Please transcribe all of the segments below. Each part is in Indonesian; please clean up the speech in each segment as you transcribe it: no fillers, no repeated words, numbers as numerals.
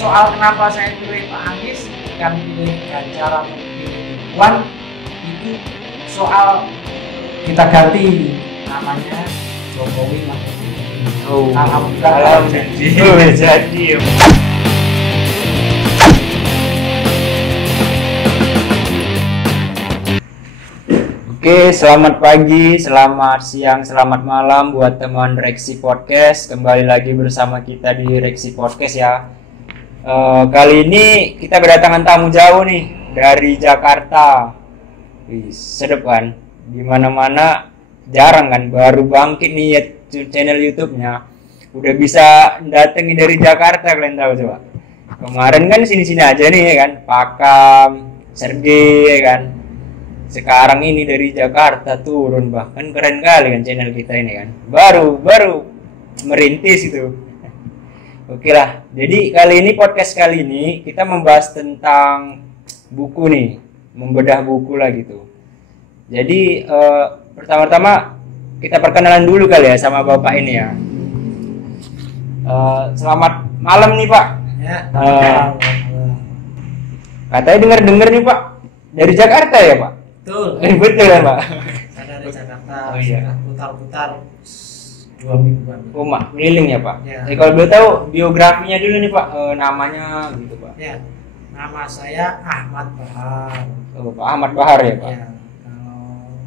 soal kenapa saya pilih Pak Anies bukan pilih Ganjar atau pilih Puan, itu soal kita ganti namanya Jokowi Mahfud. Alhamdulillah jadi. Oke, selamat pagi, selamat siang, selamat malam buat teman Reksi Podcast. Kembali lagi bersama kita di Reksi Podcast ya. Kali ini kita kedatangan tamu jauh nih dari Jakarta. Wih, sedep kan? Dimana-mana jarang kan, baru bangkit nih ya channel YouTube-nya. Udah bisa datengin dari Jakarta, kalian tahu coba. Kemarin kan sini-sini aja nih ya kan, Pakam, Sergei ya kan. Sekarang ini dari Jakarta turun, bahkan keren kali kan channel kita ini kan. Baru merintis itu. Oke lah. Jadi kali ini podcast kali ini kita membahas tentang buku nih, membedah buku lah gitu. Jadi pertama-tama kita perkenalan dulu kali ya sama Bapak ini ya. Selamat malam nih Pak. ya. Katanya dengar nih Pak dari Jakarta ya Pak. Betul. Betul ya Pak. Saya dari Jakarta. Oh, iya. Sudah putar-putar 2 mingguan. Oh mak, keliling ya Pak. Ya. Kalau boleh tahu biografinya dulu nih Pak, namanya gitu Pak. Ya, nama saya Ahmad Bahar. Oh, Pak Ahmad Bahar ya Pak. Ya, kalau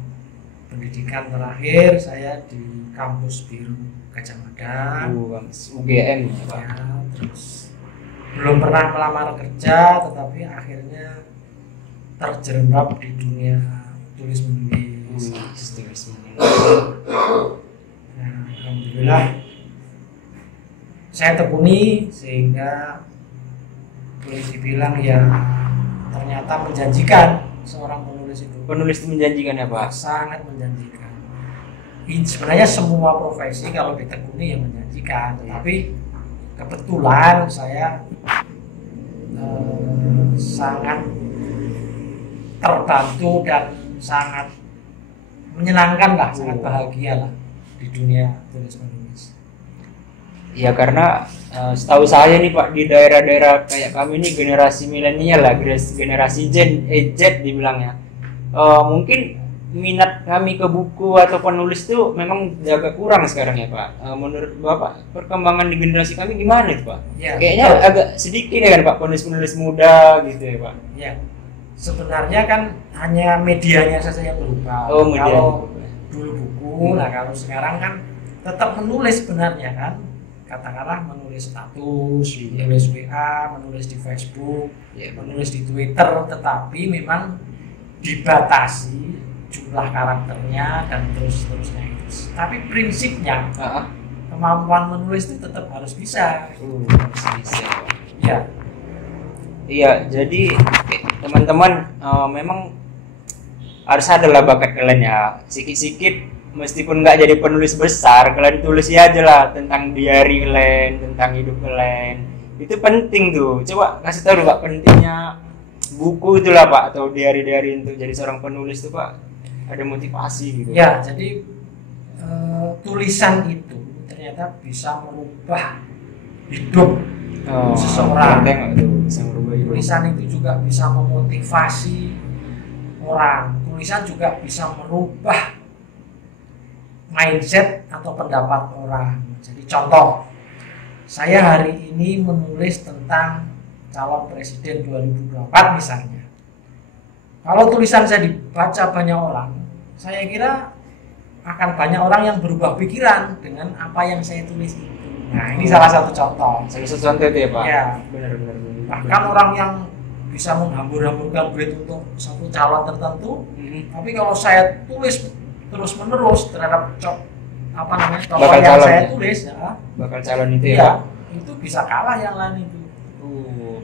pendidikan terakhir saya di kampus Biru Gajah Mada. UGM ya Pak. Ya, terus belum pernah melamar kerja, tetapi akhirnya terjerembab di dunia tulis menulis. Nah, alhamdulillah saya tekuni sehingga boleh dibilang ya ternyata menjanjikan seorang penulis itu. Penulis itu menjanjikan ya Pak. Sangat menjanjikan. Sebenarnya semua profesi kalau ditekuni ya menjanjikan, tetapi kebetulan saya sangat terbantu dan sangat menyenangkan lah, sangat bahagia lah di dunia tulis menulis. Ya karena setahu saya nih Pak, di daerah-daerah kayak kami ini generasi milenial lah, generasi Z dibilangnya. Mungkin minat kami ke buku atau penulis itu memang agak kurang sekarang ya Pak. Menurut Bapak perkembangan di generasi kami gimana itu Pak? Ya, kayaknya betul. agak sedikit ya kan Pak penulis-penulis muda gitu ya Pak. Ya, sebenarnya kan hanya medianya saja yang berubah. Oh, media. Kalau dulu buku, nah kalau sekarang kan tetap menulis sebenarnya kan. Katakanlah menulis status, menulis WA, menulis di Facebook, menulis di Twitter, tetapi memang dibatasi jumlah karakternya dan terusnya itu. Tapi prinsipnya kemampuan menulis itu tetap harus bisa. Bisa. Ya. Iya, jadi teman-teman memang harus ada lah bakat kalian ya. Sikit-sikit meskipun nggak jadi penulis besar, kalian tulis ya aja lah tentang diary kalian, tentang hidup kalian. Itu penting tuh. Coba kasih tahu Pak pentingnya buku itulah Pak, atau diary untuk jadi seorang penulis tuh Pak. Ada motivasi gitu. Ya, jadi tulisan itu ternyata bisa merubah hidup seseorang. Tulisan itu juga bisa memotivasi orang. Tulisan juga bisa merubah mindset atau pendapat orang. Jadi contoh, saya hari ini menulis tentang calon presiden 2024 misalnya. Kalau tulisan saya dibaca banyak orang, saya kira akan banyak orang yang berubah pikiran dengan apa yang saya tulis itu. Nah, ini salah satu contoh. Salah satu contoh itu ya Pak. Ya. Benar. Bahkan orang yang bisa menghambur-hamburkan duit untuk satu calon tertentu, tapi kalau saya tulis terus-menerus terhadap tokoh yang saya tulis, ya, bakal calon itu ya Pak. Itu bisa kalah yang lain itu.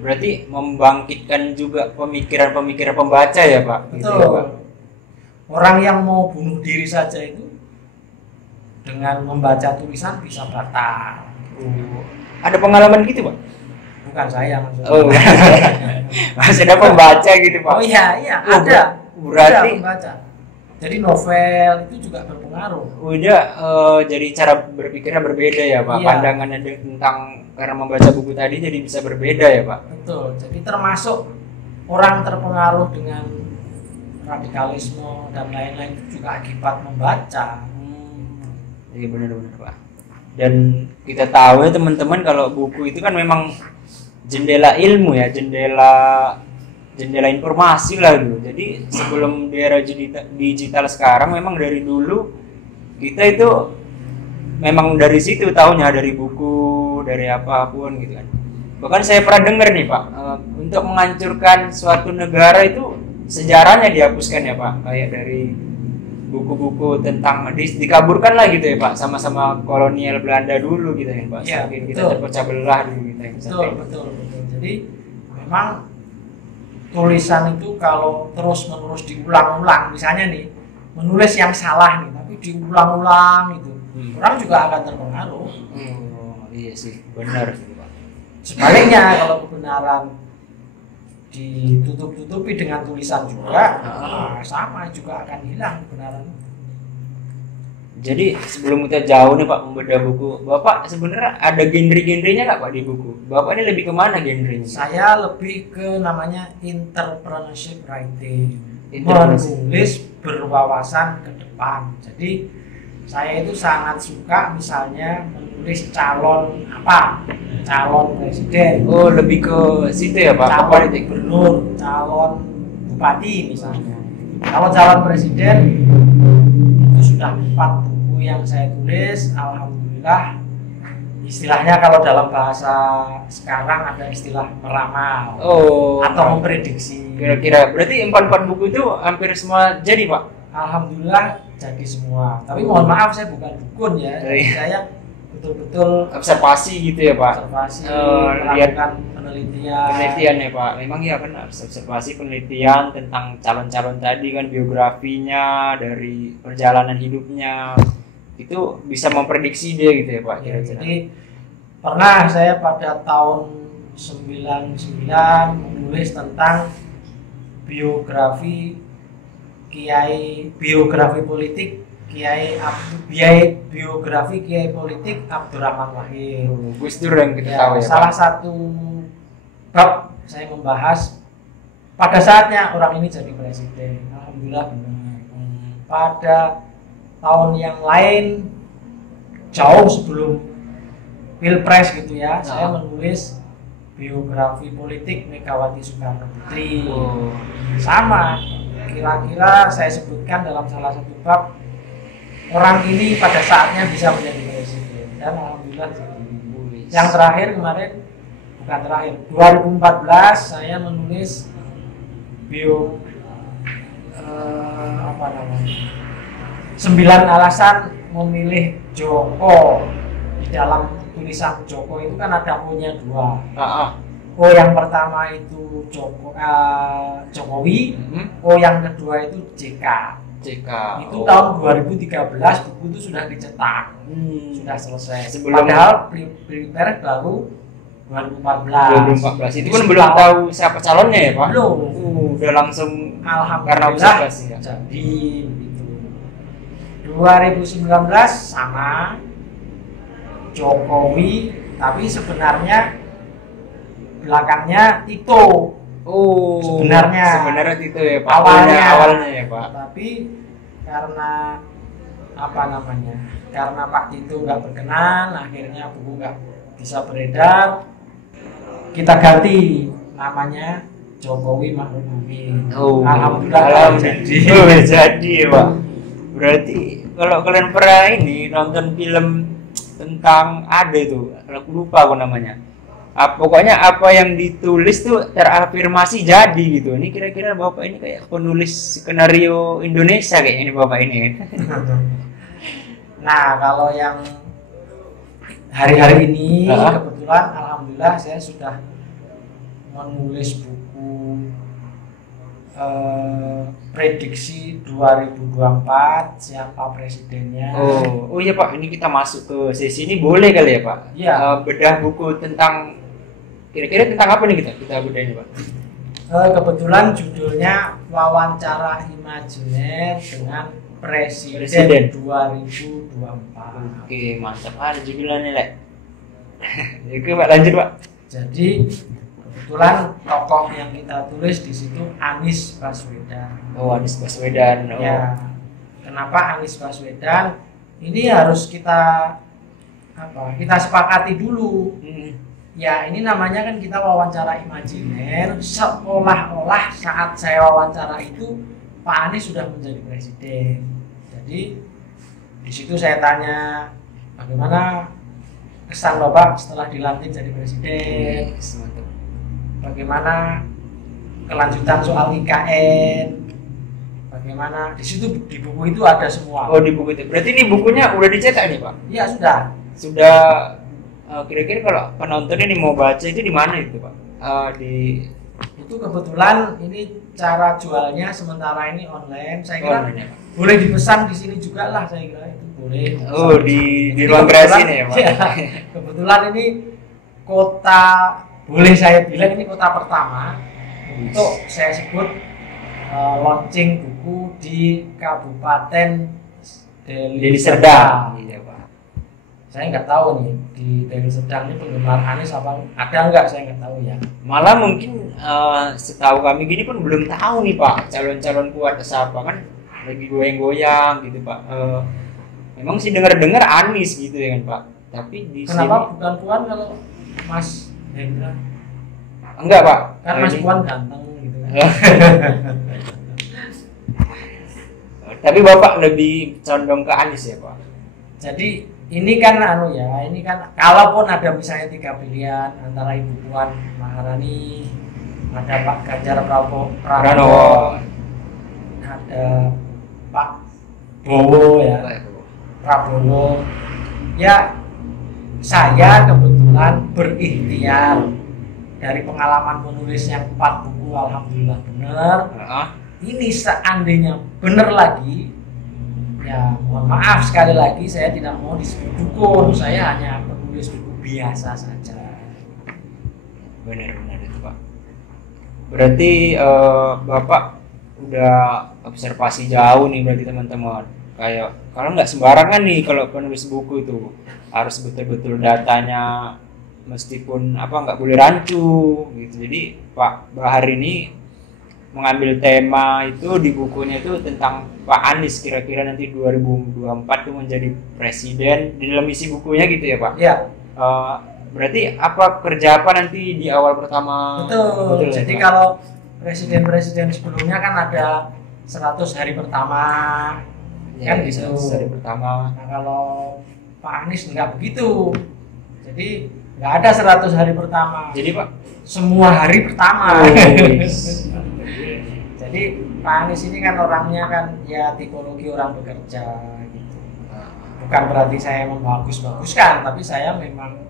Berarti membangkitkan juga pemikiran pembaca ya Pak. Betul. Gitu ya, Pak. Orang yang mau bunuh diri saja itu dengan membaca tulisan bisa batal. Ada pengalaman gitu Pak? Bukan saya maksudnya. Oh. Masih ada pembaca gitu Pak. Oh iya, ada. Berarti ada pembaca. Jadi novel itu juga berpengaruh. Udah jadi cara berpikirnya berbeda ya Pak. Iya. Pandangannya tentang karena membaca buku tadi jadi bisa berbeda ya Pak. Betul. Jadi termasuk orang terpengaruh dengan radikalisme dan lain-lain itu juga akibat membaca. Iya benar-benar Pak. Dan kita tahu ya teman-teman kalau buku itu kan memang jendela ilmu ya, jendela informasi lah gitu. Jadi sebelum di era digital sekarang memang dari dulu kita itu memang dari situ tahunya, dari buku, dari apapun gitu kan. Bahkan saya pernah dengar nih Pak, untuk menghancurkan suatu negara itu sejarahnya dihapuskan ya Pak, kayak dari buku-buku tentang dikaburkan lah gitu ya Pak, sama-sama kolonial Belanda dulu gitu ya Pak. Ya, Saking kita terpecah belah dulu gitu ya. Betul. Jadi memang tulisan itu kalau terus-menerus diulang-ulang, misalnya nih menulis yang salah nih, tapi diulang-ulang itu, orang juga akan terpengaruh. Iya sih, benar sih Pak. Sebaliknya kalau kebenaran ditutup-tutupi dengan tulisan juga, sama juga akan hilang kebenaran. Jadi sebelum kita jauh nih Pak membedah buku, Bapak sebenarnya ada genre-genrenya nggak Pak di buku? Bapak ini lebih kemana genrenya? Saya lebih ke namanya entrepreneurship writing, menulis berwawasan ke depan. Jadi saya itu sangat suka misalnya menulis calon presiden. Oh lebih ke situ ya Pak? Calon gubernur, calon bupati misalnya. Kalau calon presiden itu sudah 4 buku yang saya tulis, alhamdulillah. Istilahnya kalau dalam bahasa sekarang ada istilah meramal atau memprediksi. Kira-kira berarti 4 buku itu hampir semua jadi Pak? Alhamdulillah jadi semua. Tapi mohon maaf saya bukan dukun ya. Jadi saya betul-betul observasi gitu ya Pak. Observasi, melakukan penelitian ya Pak. Memang ya kan harus observasi penelitian tentang calon-calon tadi kan, biografinya, dari perjalanan hidupnya. Itu bisa memprediksi dia gitu ya Pak. Ya, jadi pernah saya pada tahun 99 menulis tentang biografi politik Kiai politik Abdurrahman Wahid. Gus Dur yang kita tahu ya. Salah satu bab saya membahas pada saatnya orang ini jadi presiden. Alhamdulillah benar. Pada tahun yang lain jauh sebelum Pilpres gitu ya, saya menulis biografi politik Megawati Soekarno Putri. Sama, kira-kira saya sebutkan dalam salah satu bab orang ini pada saatnya bisa menjadi presiden, dan alhamdulillah jadi. Yang terakhir kemarin, bukan terakhir, 2014 saya menulis 9 alasan memilih Joko. Di dalam tulisan Joko itu kan ada O-nya 2. O yang pertama itu Jokowi, O yang kedua itu JK. Itu tahun 2013 buku itu sudah dicetak, sudah selesai. Padahal Pilpres baru 2014. Itu kan belum tahu siapa calonnya ya Pak? Belum. Udah langsung alhamdulillah observasi ya. Jadi begitu. 2019 sama Jokowi, tapi sebenarnya belakangnya Tito. Sebenarnya Tito ya Pak. Awalnya ya Pak. Tapi karena karena Pak Tito nggak berkenan, akhirnya buku nggak bisa beredar. Kita ganti namanya Jokowi Ma'ruf Amin. Alhamdulillah jadi ya Pak. Berarti kalau kalian pernah nonton film tentang aku lupa aku namanya. Pokoknya apa yang ditulis tuh terafirmasi jadi gitu. Ini kira-kira Bapak ini kayak penulis skenario Indonesia kayak ini Bapak ini. Nah, kalau yang hari-hari ini kebetulan alhamdulillah saya sudah menulis buku prediksi 2024 siapa presidennya. Oh iya Pak, ini kita masuk ke sesi ini boleh kali ya Pak? Iya. Bedah buku tentang kira-kira tentang apa nih kita bedah ini Pak? Kebetulan judulnya wawancara imajiner dengan presiden 2024. Oke, mantap. Ada judulnya Lek. Oke Pak, lanjut Pak. Jadi kebetulan tokoh yang kita tulis di situ Anies Baswedan. Oh, Anies Baswedan. Oh. Ya, kenapa Anies Baswedan? Ini harus kita sepakati dulu. Ya, ini namanya kan kita wawancara imajiner, seolah-olah saat saya wawancara itu Pak Anies sudah menjadi presiden. Jadi di situ saya tanya bagaimana kesan Bapak setelah dilantik jadi presiden. Bagaimana kelanjutan soal IKN, bagaimana di situ di buku itu ada semua. Oh, di buku itu. Berarti ini bukunya udah dicetak nih Pak? Iya sudah. Sudah. Kira-kira kalau penontonnya nih mau baca itu di mana itu Pak? Itu kebetulan ini cara jualnya sementara ini online. Saya kira Oh, boleh dipesan di sini juga lah, saya kira itu boleh. Oh, di ruang gerasi nih ya Pak? Ya, kebetulan ini kota, boleh saya bilang ini kota pertama untuk saya sebut launching buku di Kabupaten Deli Serdang. Iya Pak. Saya nggak tahu nih di Deli Serdang ini penggemar Anies apa ada nggak, saya nggak tahu ya. Malah mungkin setahu kami gini pun belum tahu nih Pak calon-calon kuat siapa, kan lagi goyang-goyang gitu Pak. Memang sih dengar-dengar Anies gitu ya kan Pak. Tapi di kenapa bukan Puan kalau Mas Hendra? Enggak Pak. Kan Mas Puan ganteng gitu kan. Tapi Bapak lebih condong ke Anies ya Pak. Jadi ini kan ini kan kalaupun ada misalnya 3 pilihan antara Ibu Puan Maharani, ada Pak Ganjar Pranowo, ada Pak Bowo ya, Prabowo. Ya saya kebetulan berikhtiar dari pengalaman menulis yang 4 buku, alhamdulillah benar. Ini seandainya benar lagi, ya mohon maaf sekali lagi saya tidak mau disebut dukun, saya hanya penulis buku biasa saja. Benar-benar itu Pak. Berarti Bapak udah observasi jauh nih berarti teman-teman. Kayak kalau nggak sembarangan nih kalau penulis buku itu harus betul-betul datanya meskipun nggak boleh rancu gitu. Jadi Pak Bahar ini mengambil tema itu di bukunya itu tentang Pak Anies, kira-kira nanti 2024 tuh menjadi presiden di dalam isi bukunya gitu ya Pak? Iya. Berarti apa kerja apa nanti di awal pertama? Betul. Jadi ya, kalau presiden-presiden sebelumnya kan ada 100 hari pertama, ya, kan gitu. 100 hari pertama. Nah, kalau Pak Anies nggak begitu. Jadi nggak ada 100 hari pertama. Jadi Pak, semua hari pertama. Jadi Pak Anies ini kan orangnya kan ya tipologi orang bekerja gitu. Bukan berarti saya membagus-baguskan, tapi saya memang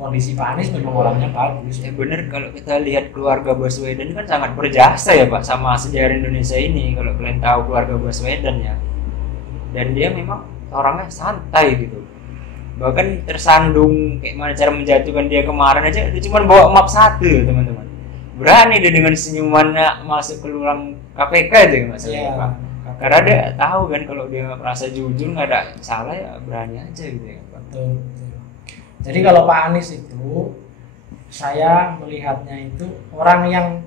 kondisi Pak Anies memang orangnya bagus. Ya bener, kalau kita lihat keluarga Baswedan kan sangat berjasa ya Pak sama sejarah Indonesia ini. Kalau kalian tahu keluarga Baswedan ya, dan dia memang orangnya santai gitu. Bahkan tersandung kayak mana cara menjatuhkan dia kemarin aja, dia cuma bawa map 1 teman-teman. Berani dia dengan senyumannya masuk ke ruang KPK aja maksudnya Pak. Karena dia tahu kan kalau dia merasa jujur nggak ada salah ya berani aja gitu ya Pak. Betul. Jadi kalau Pak Anies itu saya melihatnya itu orang yang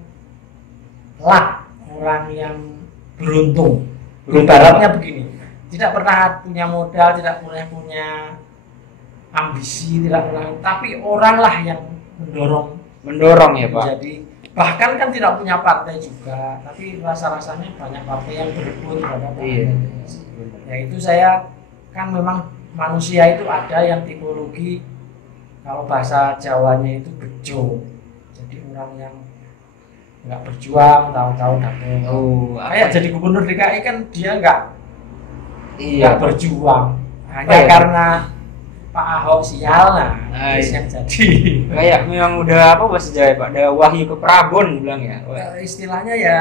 orang yang beruntung. Ibaratnya begini, tidak pernah punya modal, tidak pernah punya ambisi, tapi oranglah yang mendorong ya Pak. Jadi bahkan kan tidak punya partai juga, tapi rasa-rasanya banyak partai yang berebut terhadap Pak Anies. Ya itu saya kan memang manusia itu ada yang tipologi, kalau bahasa Jawanya itu bejo. Jadi orang yang nggak berjuang, tahu-tahu dapet. Kayak jadi gubernur DKI kan dia nggak berjuang, hanya karena Pak Ahok sial, yang jadi. Kayak memang udah bahasa Jawa Pak, ada Wahyu ke Prabon bilang ya. Istilahnya ya,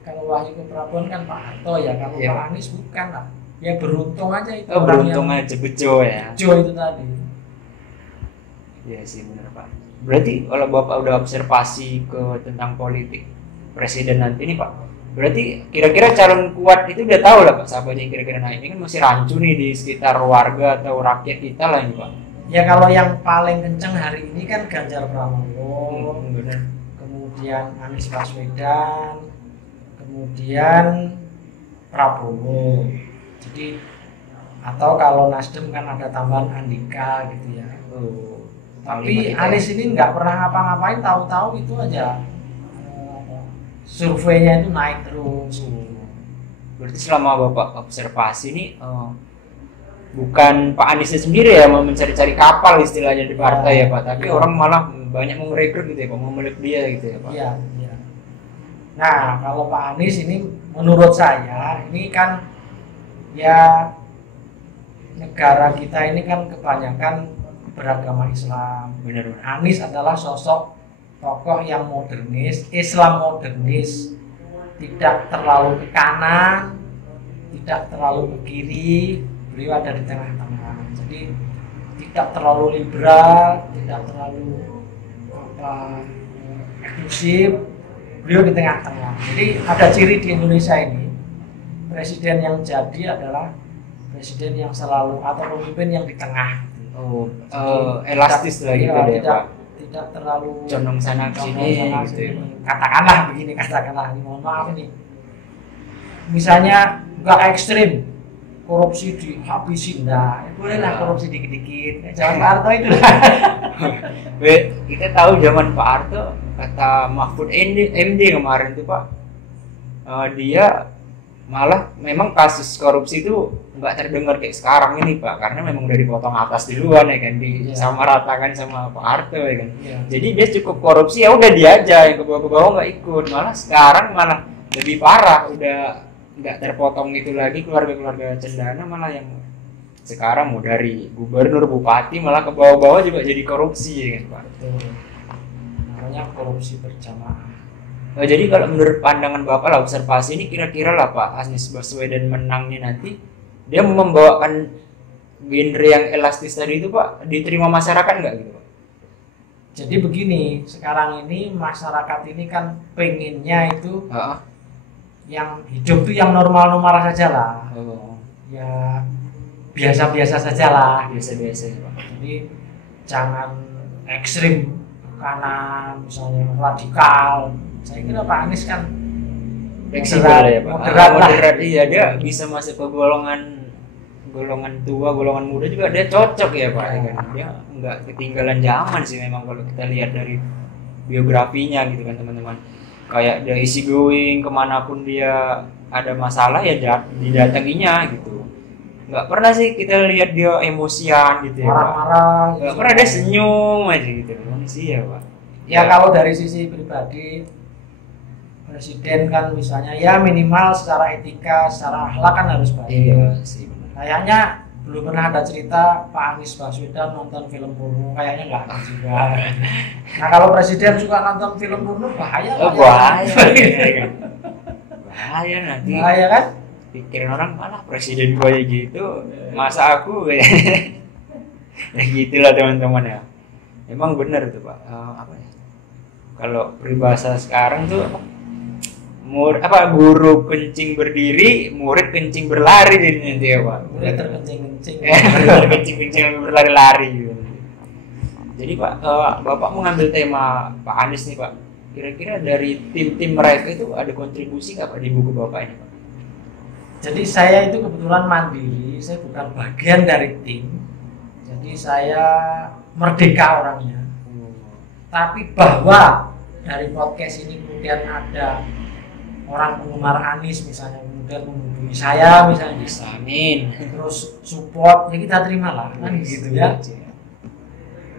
kalau Wahyu ke Prabon kan Pak Harto ya, kalau Pak Anies bukan lah. Ya beruntung aja itu. Beruntung aja, bejo ya. Bejo itu tadi. Iya sih benar Pak. Berarti kalau Bapak udah observasi tentang politik presiden nanti nih Pak, berarti kira-kira calon kuat itu udah tahu lah Pak siapa yang kira-kira naik. Ini kan masih rancu nih di sekitar warga atau rakyat kita lah ini Pak. Ya kalau yang paling kenceng hari ini kan Ganjar Pranowo, Benar. kemudian Anies Baswedan, kemudian Prabowo. Jadi atau kalau Nasdem kan ada tambahan Andika gitu ya. Tapi Anies ini nggak pernah ngapa-ngapain, tahu-tahu itu aja surveinya itu naik terus. Berarti selama Bapak observasi nih bukan Pak Aniesnya sendiri ya mau mencari-cari kapal istilahnya di partai ya Pak, tapi orang malah banyak mau merekrut gitu ya Pak, mau melek dia gitu ya Pak. Iya, iya. Nah, kalau Pak Anies ini menurut saya ini kan ya negara kita ini kan kebanyakan beragama Islam. Benar. Anies adalah sosok tokoh yang modernis, Islam modernis, tidak terlalu ke kanan, tidak terlalu ke kiri, beliau ada di tengah-tengah. Jadi tidak terlalu liberal, tidak terlalu eksklusif, beliau di tengah-tengah. Jadi ada ciri di Indonesia ini, presiden yang jadi adalah presiden yang selalu atau pemimpin yang di tengah. Elastis lah gitu deh Pak. Tidak terlalu condong sana sini gitu ya. Katakanlah begini, mohon maaf nih. Misalnya nggak ekstrim, korupsi dihabisin, nah bolehlah korupsi dikit-dikit. Jangan Pak Harto itu. Kita tahu zaman Pak Harto, kata Mahfud MD kemarin tuh Pak, dia malah memang kasus korupsi itu nggak terdengar kayak sekarang ini Pak, karena memang udah dipotong atas duluan ya kan, disamaratakan sama Pak Harto ya kan. Jadi dia cukup korupsi ya udah dia aja yang ke bawah nggak ikut, malah sekarang malah lebih parah, udah nggak terpotong itu lagi keluarga cendana, malah yang sekarang mau dari gubernur bupati malah ke bawah juga jadi korupsi ya kan Pak. Betul. Namanya korupsi berjamaah. Jadi kalau menurut pandangan Bapak lah, observasi ini kira-kira lah Pak Anies Baswedan menangnya nanti, dia membawakan genre yang elastis tadi itu Pak, diterima masyarakat nggak gitu Pak? Jadi begini, sekarang ini masyarakat ini kan pengennya itu yang hidup tuh yang normal-normal saja lah. Ya biasa-biasa saja lah. Biasa-biasa ya Pak. Jadi jangan ekstrim kanan, misalnya radikal. Saya kira Pak Anies kan fleksibel ya Pak. Moderat. Iya, dia bisa masuk ke golongan tua, golongan muda juga dia cocok ya Pak. Ya kan? Dia nggak ketinggalan zaman sih memang kalau kita lihat dari biografinya gitu kan teman-teman. Kayak dia easy going, kemanapun dia ada masalah ya didatanginya gitu. Nggak pernah sih kita lihat dia emosian gitu ya marah-marah. Nggak pernah dia senyum aja gitu manusia Pak. Ya kalau dari sisi pribadi, presiden kan misalnya ya minimal secara etika, secara akhlak kan harus baik. Iya sih benar. Kayaknya belum pernah ada cerita Pak Anies Baswedan nonton film porno, kayaknya nggak ada juga. Nah kalau presiden suka nonton film porno bahaya. Bahaya nanti. Bahaya kan? Pikirin orang malah presiden gue gitu, masa aku ya gitulah teman-teman ya. Emang benar tuh Pak. Apa ya? Kalau peribahasa sekarang tuh guru kencing berdiri, murid kencing berlari jadi nanti ya Pak. Murid terkencing-kencing. Kencing-kencing berlari-lari gitu. Jadi Pak, Bapak mengambil tema Pak Anies nih Pak. Kira-kira dari tim-tim mereka itu ada kontribusi nggak Pak di buku Bapak ini Pak? Jadi saya itu kebetulan mandiri, saya bukan bagian dari tim. Jadi saya merdeka orangnya. Tapi bahwa dari podcast ini kemudian ada orang penggemar Anies misalnya kemudian menghubungi saya misalnya, amin, terus support, ya kita terima lah kan gitu ya.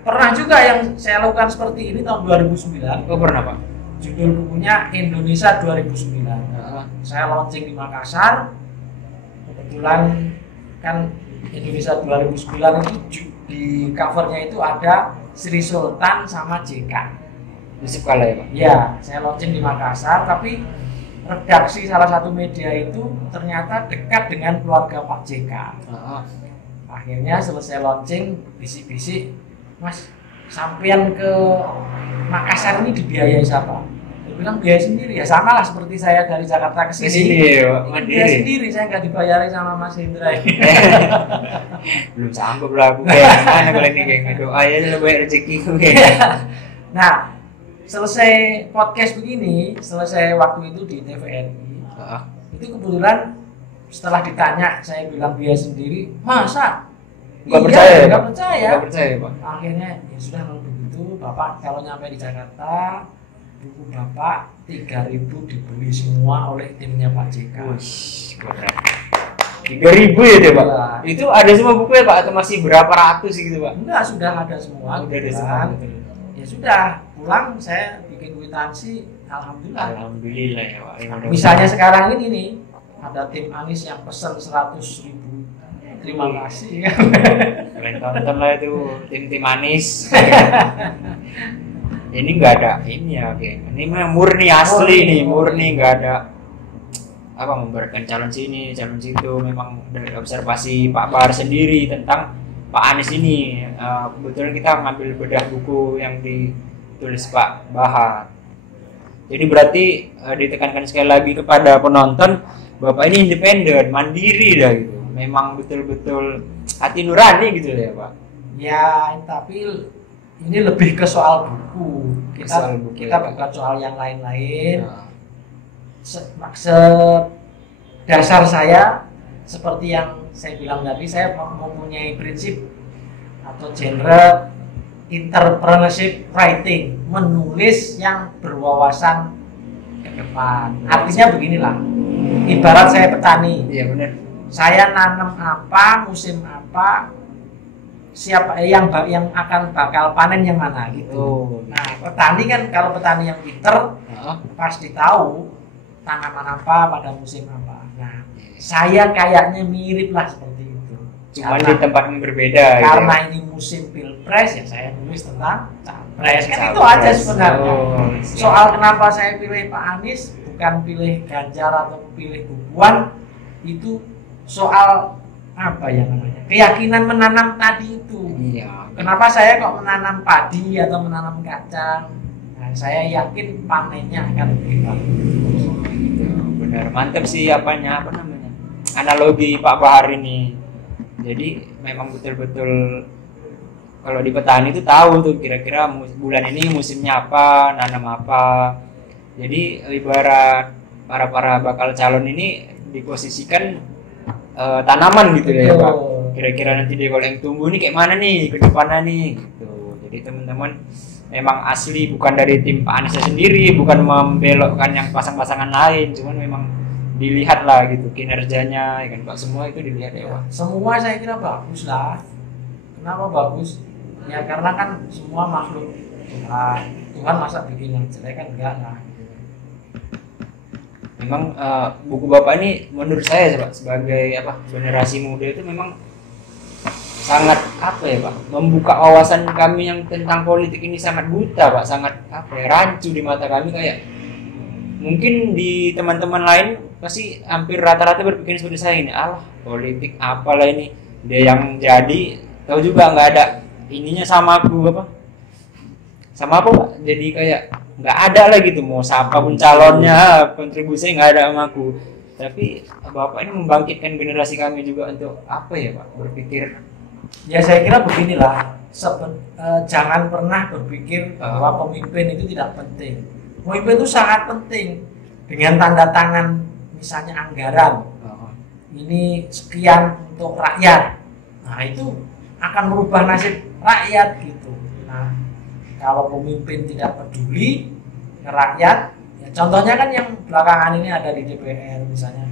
Pernah juga yang saya lakukan seperti ini tahun 2009. Oh pernah Pak. Judul bukunya Indonesia 2009. Saya launching di Makassar. Kebetulan kan Indonesia 2009 itu di covernya itu ada Sri Sultan sama JK. Yusuf Kala ya Pak? Ya, saya launching di Makassar, tapi redaksi salah satu media itu ternyata dekat dengan keluarga Pak JK. Akhirnya selesai launching, bisik-bisik, Mas, sampean ke Makassar ini dibiayai siapa? bilang biaya sendiri ya, sama lah seperti saya dari Jakarta ke sini. Biaya sendiri, saya nggak dibayari sama Mas Hendra ini. Belum sanggup lah aku kayak gimana kalau ini kayak gitu. Ya udah bayar rezekiku kayak. Nah, selesai podcast begini, selesai waktu itu di TVRI, itu kebetulan setelah ditanya saya bilang biaya sendiri, masa? Nggak percaya, nggak percaya. Nggak percaya, Pak. Akhirnya ya sudah kalau begitu, Bapak kalau nyampe di Jakarta, buku Bapak 3.000 dibeli semua oleh timnya Pak JK. Wih, keren. 3.000 ya deh, Pak? Ya. Itu ada semua buku ya, Pak? Atau masih berapa ratus gitu, Pak? Enggak, sudah ada semua. Udah ada semua. Ya sudah, pulang saya bikin kwitansi, alhamdulillah. Alhamdulillah ya, Pak. Misalnya sekarang ini nih, ada tim Anis yang pesen 100.000. Terima kasih. Kalian tonton lah itu tim Anis. Ini nggak ada ini ya, geng. Ini memang murni asli nih, murni nggak ada apa memberatkan calon sini, calon situ. Memang dari observasi Pak Bahar sendiri tentang Pak Anies ini. Kebetulan kita ngambil bedah buku yang ditulis Pak Bahar. Jadi berarti ditekankan sekali lagi kepada penonton, Bapak ini independen, mandiri dah gitu. Memang betul-betul hati nurani gitu ya, Pak. Ya, tapi ini lebih ke soal buku. Kita bukan soal yang lain-lain. Dasar saya seperti yang saya bilang tadi, saya mempunyai prinsip atau genre entrepreneurship writing, menulis yang berwawasan ke depan. Artinya beginilah. Ibarat saya petani. Iya, benar. Saya nanam apa, musim apa, siapa yang akan bakal panen yang mana gitu. Nah, petani kan, kalau petani yang pinter pasti tahu tanaman apa pada musim apa. Nah, saya kayaknya mirip lah seperti itu. Cuma di tempat yang berbeda. Karena gitu. Ini musim pilpres ya, saya tulis tentang capres. Kan itu aja sebenarnya. Soal kenapa saya pilih Pak Anies, bukan pilih Ganjar atau pilih Puan, itu soal apa ya namanya, keyakinan menanam tadi itu. Iya. Kenapa saya kok menanam padi atau menanam kacang? Nah, saya yakin panennya akan lebih bagus. Benar, mantap sih apa namanya, analogi Pak Bahar ini. Jadi memang betul-betul kalau di petani itu tahu tuh kira-kira bulan ini musimnya apa, nanam apa. Jadi ibarat para bakal calon ini diposisikan tanaman gitu ya, Pak. Kira-kira nanti dia kalau yang tumbuh nih kayak mana nih ke depannya nih gitu. Jadi teman-teman memang asli bukan dari tim Pak Anies sendiri, bukan membelokkan yang pasang-pasangan lain, cuman memang dilihat lah gitu kinerjanya ya kan, Pak. Semua itu dilihat ya, Pak. Semua saya kira bagus lah. Kenapa bagus? Ya karena kan semua makhluk Tuhan. Tuhan masa bikin yang jelek kan enggak lah. Memang buku Bapak ini menurut saya Pak, sebagai generasi muda itu memang sangat ya Pak, membuka wawasan kami yang tentang politik ini sangat buta Pak, sangat rancu di mata kami. Kayak mungkin di teman-teman lain pasti hampir rata-rata berpikir seperti saya ini, politik apalah ini, dia yang jadi tahu juga nggak ada ininya sama aku sama apa Pak, jadi kayak nggak ada lah gitu, mau siapapun calonnya kontribusi nggak ada sama aku. Tapi Bapak ini membangkitkan generasi kami juga untuk ya Pak, berpikir. Ya saya kira beginilah, jangan pernah berpikir bahwa pemimpin itu tidak penting. Pemimpin itu sangat penting. Dengan tanda tangan misalnya anggaran, ini sekian untuk rakyat, nah itu akan merubah nasib rakyat gitu. Nah, kalau pemimpin tidak peduli ke rakyat, ya contohnya kan yang belakangan ini ada di DPR misalnya,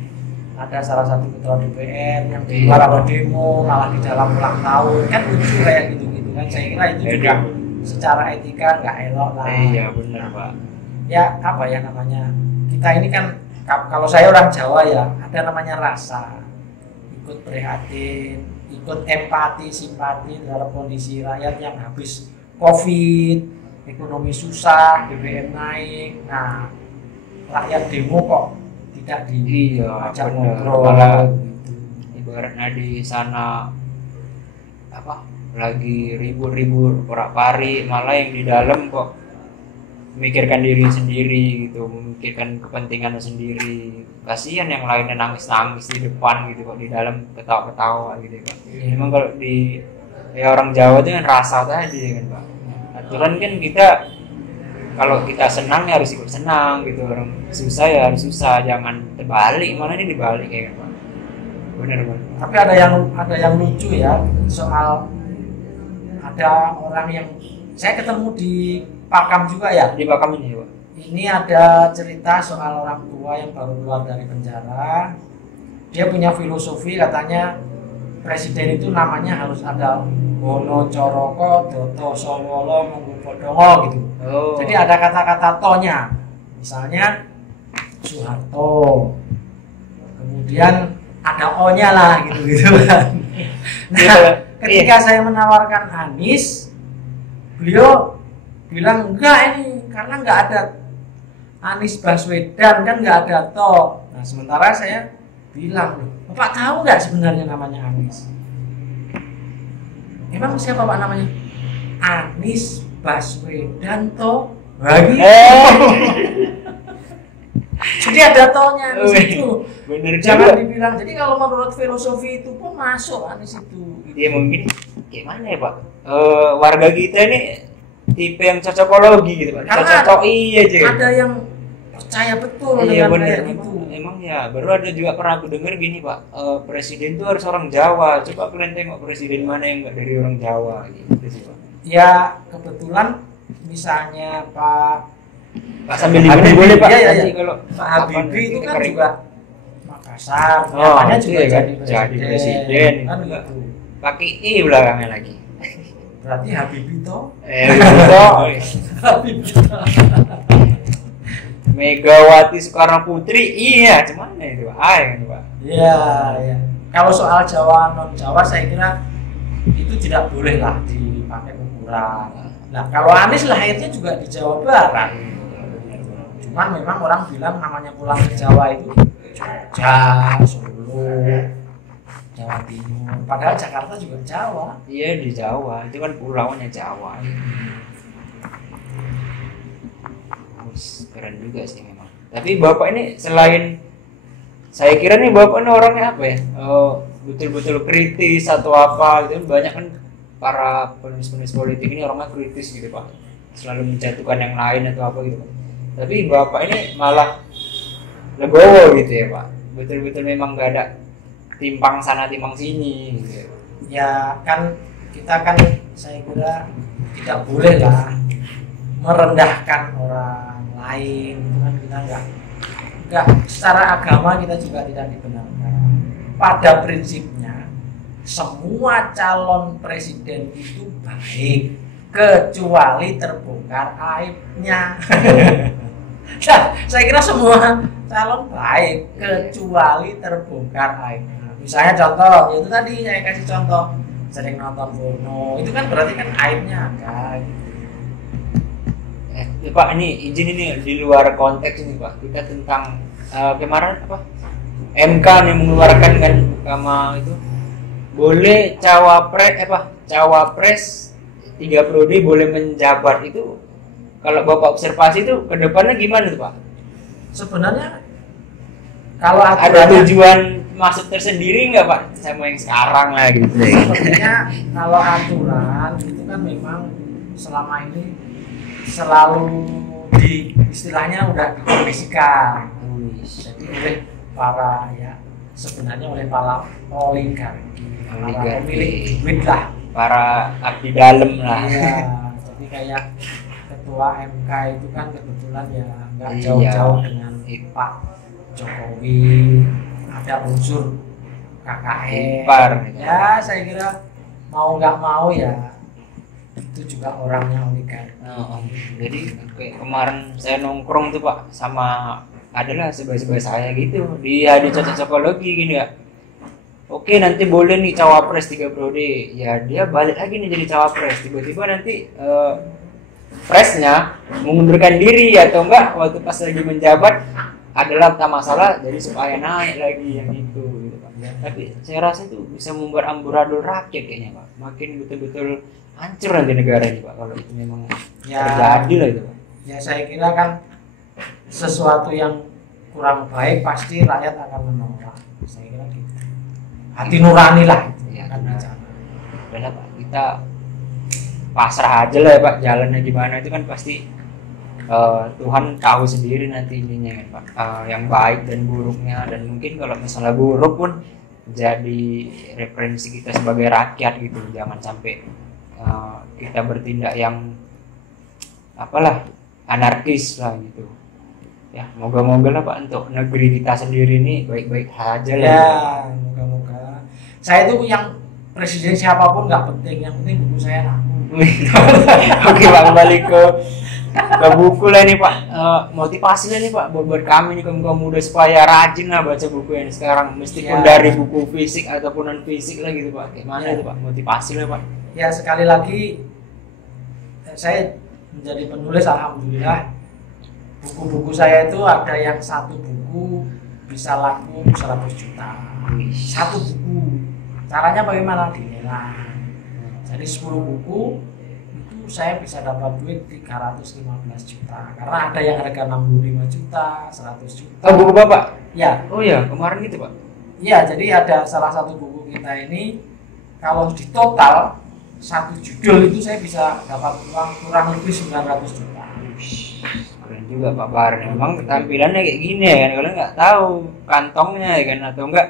ada salah satu ketua DPR yang di luar ada demo malah di dalam ulang tahun, kan lucu kayak gitu-gitu kan. Saya kira itu juga secara etika nggak elok lah. Iya benar Pak. Ya namanya, kita ini kan kalau saya orang Jawa ya, ada namanya rasa, ikut prihatin, ikut empati, simpati terhadap kondisi rakyat yang habis COVID, ekonomi susah, BBM naik. Nah, rakyat demo kok tidak diajak ngobrol. Malah ibaratnya di sana lagi ribut-ribut porak-pari, malah yang di dalam kok memikirkan diri sendiri gitu, memikirkan kepentingannya sendiri. Kasihan yang lainnya nangis-nangis di depan gitu kok, di dalam ketawa-ketawa gitu kan. Memang kalau di ya orang Jawa itu kan rasa tadi kan Pak. Aturan kan kita kalau kita senang ya harus ikut senang gitu, orang susah ya harus susah, jangan terbalik. Mana ini dibalik ya kan Pak. Benar. Tapi ada yang lucu ya soal ada orang yang saya ketemu di Pakam juga ya. Di Pakam ini Pak. Ini ada cerita soal orang tua yang baru keluar dari penjara. Dia punya filosofi, katanya presiden itu namanya harus ada Wono Coroko, Doto Sowolo, Mongopodongo gitu. Oh. Jadi ada kata-kata tonya. Misalnya Soeharto. Kemudian ada O-nya lah gitu kan. Nah, ketika saya menawarkan Anies, beliau bilang enggak ini karena enggak ada Anies Baswedan, kan enggak ada toh. Nah, sementara saya bilang, Bapak tahu nggak sebenarnya namanya Anies? Emang siapa Pak namanya? Anies Baswedan toh. Lagi. Jadi ada tohnya di situ. Bener, Jangan juga. dibilang. Jadi kalau menurut filosofi itu pun masuk Anies itu. Ya mungkin gimana ya Pak? Warga kita ini tipe yang cocokologi gitu Pak. Karena Cocok-cocoki aja. Ada yang percaya betul Iya dengan benar kayak gitu. Emang ya baru ada juga pernah aku dengar gini Pak, presiden tuh harus orang Jawa. Coba kalian tengok presiden mana yang nggak dari orang Jawa gitu sih Pak. Ya kebetulan misalnya Pak sambil diminum boleh Pak. Iya. Nanti kalau Pak Habibie itu kan kering. juga Makassar, Oh, namanya juga iya kan? jadi presiden. kan gitu. Pakai I belakangnya lagi. Berarti Habibie toh? Betul. Habibie. Megawati Soekarno Putri, iya, cuman itu Pak. Kan Pak. Iya. Kalau soal Jawa non Jawa saya kira itu tidak boleh lah dipakai ukuran. Nah, kalau Anies lahirnya juga di Jawa Barat. Cuman memang orang bilang namanya pulang ke Jawa itu Jogja, Solo, Jawa Timur. Padahal Jakarta juga Jawa. Iya di Jawa, itu kan pulaunya Jawa. Keren juga sih memang. Tapi Bapak ini selain, saya kira nih Bapak ini orangnya apa ya? Betul-betul kritis atau apa gitu. Banyak kan para penulis-penulis politik ini orangnya kritis gitu Pak. Selalu menjatuhkan yang lain atau apa gitu Pak. Tapi Bapak ini malah legowo gitu ya Pak. Betul-betul memang gak ada timpang sana timpang sini gitu. Ya kan kita kan saya kira tidak boleh lah merendahkan orang lain, itu kan kita enggak secara agama kita juga tidak dibenarkan. Pada prinsipnya semua calon presiden itu baik kecuali terbongkar aibnya. Nah, saya kira semua calon baik kecuali terbongkar aibnya. Misalnya contoh, yaitu tadi saya kasih contoh sering nonton porno, itu kan berarti kan aibnya ada. Pak ini izin ini di luar konteks ini Pak, kita tentang kemarin apa MK nih mengeluarkan kan sama itu boleh cawapres 3 periode boleh menjabat itu. Kalau Bapak observasi itu ke depannya gimana tuh Pak? Sebenarnya kalau ada tujuan maksud tersendiri nggak Pak sama yang sekarang lah gitu? Sepertinya kalau aturan itu kan memang selama ini selalu di istilahnya udah dikomisikan. Jadi oleh para sebenarnya oleh para oligarki, para pemilik duit lah, para abdi dalam lah. Iya, jadi kayak ketua MK itu kan kebetulan ya nggak jauh-jauh dengan Pak Jokowi, ada unsur KKN. Ya saya kira mau nggak mau ya itu juga orangnya oligarki. Jadi kayak kemarin saya nongkrong tuh Pak sama adalah sebelah saya gitu, dia cocok-cocokologi gini ya. Oke nanti boleh nih cawapres 3 periode, ya dia balik lagi nih jadi cawapres, tiba-tiba nanti presnya mengundurkan diri atau enggak waktu pas lagi menjabat adalah tak masalah, jadi supaya naik lagi yang itu gitu Pak. Tapi saya rasa itu bisa membuat amburadul rakyat kayaknya Pak, makin betul-betul hancur nanti negara ini Pak kalau itu memang terjadi lah itu Pak. Ya saya kira kan sesuatu yang kurang baik pasti rakyat akan menolak. Saya kira gitu. Hati nurani lah. Ya, Kan bicara. Udah Pak, kita pasrah aja lah ya Pak, jalannya gimana itu kan pasti Tuhan tahu sendiri nanti ininya kan Pak, yang baik dan buruknya. Dan mungkin kalau misalnya buruk pun jadi referensi kita sebagai rakyat gitu, jangan sampai kita bertindak yang apalah anarkis lah gitu ya. Moga-moga lah Pak untuk negeri kita sendiri ini baik-baik aja lah Ya, moga-moga. Saya itu yang presiden siapapun nggak penting, yang penting buku saya laku. Oke Pak, kembali ke buku lah nih Pak. Motivasi lah nih Pak buat kami nih kaum muda supaya rajin lah baca buku ini sekarang, meskipun dari buku fisik ataupun non fisik lah gitu Pak. Gimana itu Pak motivasi lah Pak? Ya sekali lagi saya menjadi penulis, alhamdulillah buku-buku saya itu ada yang satu buku bisa laku 100 juta. Satu buku. Caranya bagaimana? Dilelang. Jadi 10 buku itu saya bisa dapat duit 315 juta. Karena ada yang harga 65 juta, 100 juta. Oh, buku Bapak? Ya. Oh ya, kemarin gitu Pak. Iya, jadi ada salah satu buku kita ini kalau di total satu judul itu saya bisa dapat uang kurang lebih 900 juta. Keren juga Pak Bahar. Memang tampilannya kayak gini ya kan, kalau nggak tahu kantongnya ya kan, atau enggak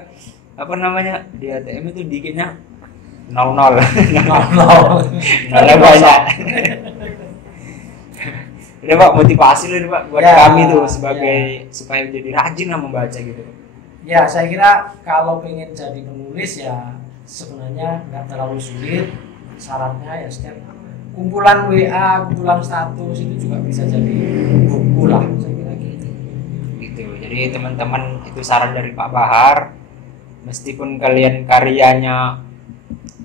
apa namanya di ATM itu dikitnya 00. Nolnya banyak. Ini Pak motivasi loh Pak buat kami tuh sebagai supaya jadi rajin lah membaca gitu. Ya saya kira kalau pengen jadi penulis ya sebenarnya nggak terlalu sulit. Syaratnya ya setiap kumpulan WA, kumpulan status itu juga bisa jadi buku lah, saya kira gitu. Gitu. Jadi teman-teman itu saran dari Pak Bahar. Meskipun kalian karyanya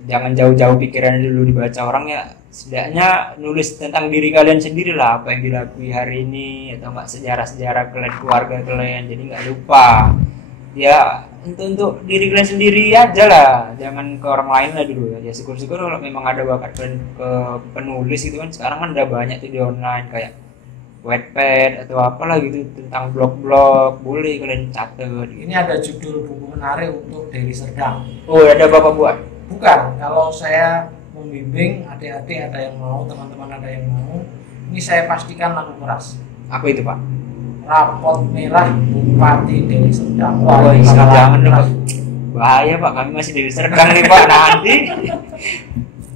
jangan jauh-jauh pikiran dulu dibaca orang ya, setidaknya nulis tentang diri kalian sendiri lah, apa yang dilakui hari ini atau enggak sejarah-sejarah kalian, keluarga kalian, jadi nggak lupa ya untuk diri kalian sendiri aja lah, jangan ke orang lain lah dulu ya. Syukur-syukur kalau memang ada bakat kalian ke penulis gitu kan, sekarang kan udah banyak tuh di online kayak Wattpad atau apalah gitu tentang blog-blog, boleh kalian catat. Ini ada judul buku menarik untuk Deli Serdang. Oh, ada Bapak buat? Bukan, kalau saya membimbing adik-adik ada yang mau, teman-teman ada yang mau, ini saya pastikan laku keras. Apa itu Pak? Rapot merah Bupati Deli Serdang. Wah, jangan dong Pak. Bahaya Pak, kami masih Deli Serdang nih Pak, nanti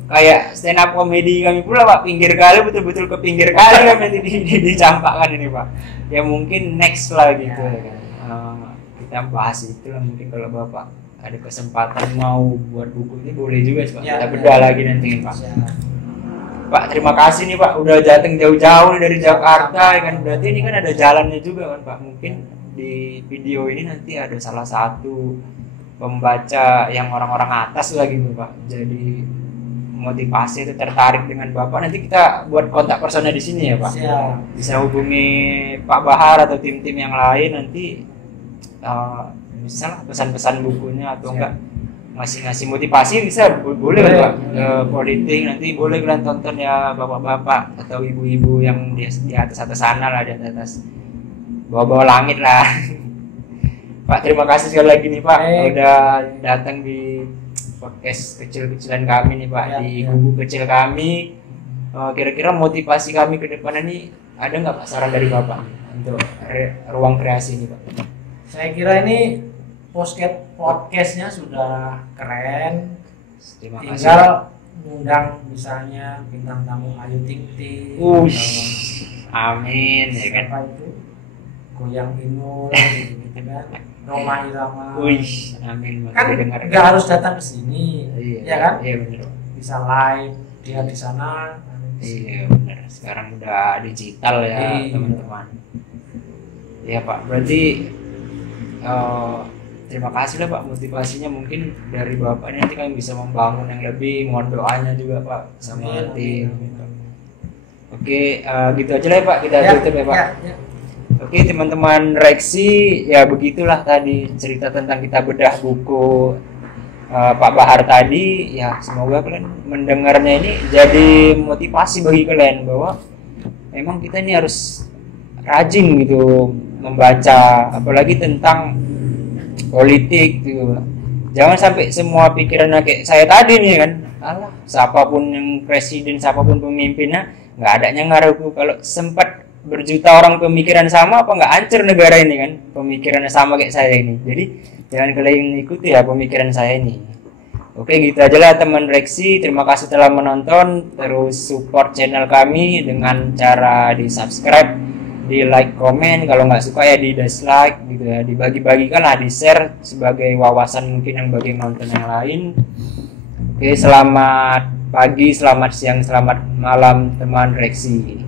kayak stand up komedi kami pula Pak, pinggir kali, betul-betul ke pinggir kali kami dicampakkan ini Pak. Ya mungkin next lah gitu ya kan. Kita bahas itu lah mungkin kalau Bapak ada kesempatan mau buat buku ini boleh juga Pak. Kita bedah lagi nanti Pak. Pak terima kasih nih Pak udah datang jauh-jauh dari Jakarta kan, berarti ini kan ada jalannya juga kan Pak. Mungkin di video ini nanti ada salah satu pembaca yang orang-orang atas lagi Pak, jadi motivasi itu tertarik dengan Bapak, nanti kita buat kontak personnya di sini ya Pak. Bisa hubungi Pak Bahar atau tim-tim yang lain nanti misalnya pesan-pesan bukunya atau enggak ngasih motivasi bisa boleh Pak. Politik nanti boleh kalian tonton ya bapak-bapak atau ibu-ibu yang di atas sana lah, di atas bawah-bawah langit lah. Pak terima kasih sekali lagi nih Pak udah datang di podcast kecil-kecilan kami nih Pak, di gubuk kecil kami. Kira-kira motivasi kami ke depan ini ada nggak Pak saran dari Bapak untuk ruang kreasi ini Pak? Saya kira ini podcastnya sudah keren. Tinggal ngundang misalnya bintang tamu Ayu Ting Ting. Amin ya kan. Siapa itu? Goyang Inul gitu kan. Roma Irama. Amin. Kan nggak harus datang ke sini, ya kan? Iya benar. Bisa live dia di sana. Iya benar. Sekarang udah digital ya teman-teman. Iya Pak. Berarti terima kasih lah Pak motivasinya, mungkin dari Bapak ini nanti kami bisa membangun yang lebih, mohon doanya juga Pak sama tim. Oke, gitu aja lah ya Pak, kita tutup ya Pak. Oke teman-teman Reksi, ya begitulah tadi cerita tentang kita bedah buku Pak Bahar tadi. Ya semoga kalian mendengarnya ini jadi motivasi bagi kalian bahwa memang kita ini harus rajin gitu membaca, apalagi tentang politik gitu. Jangan sampai semua pikirannya kayak saya tadi nih kan, alah siapapun yang presiden, siapapun pemimpinnya nggak adanya ngaruhku. Kalau sempat berjuta orang pemikiran sama, apa nggak hancur negara ini kan, pemikirannya sama kayak saya ini. Jadi jangan kalian ikuti ya pemikiran saya ini. Oke, gitu aja lah teman Reksi. Terima kasih telah menonton. Terus support channel kami dengan cara di subscribe, di like, komen. Kalau nggak suka ya di dislike gitu ya. Dibagi-bagikan lah, di share sebagai wawasan mungkin yang bagi nonton yang lain. Oke, selamat pagi, selamat siang, selamat malam teman Reksi.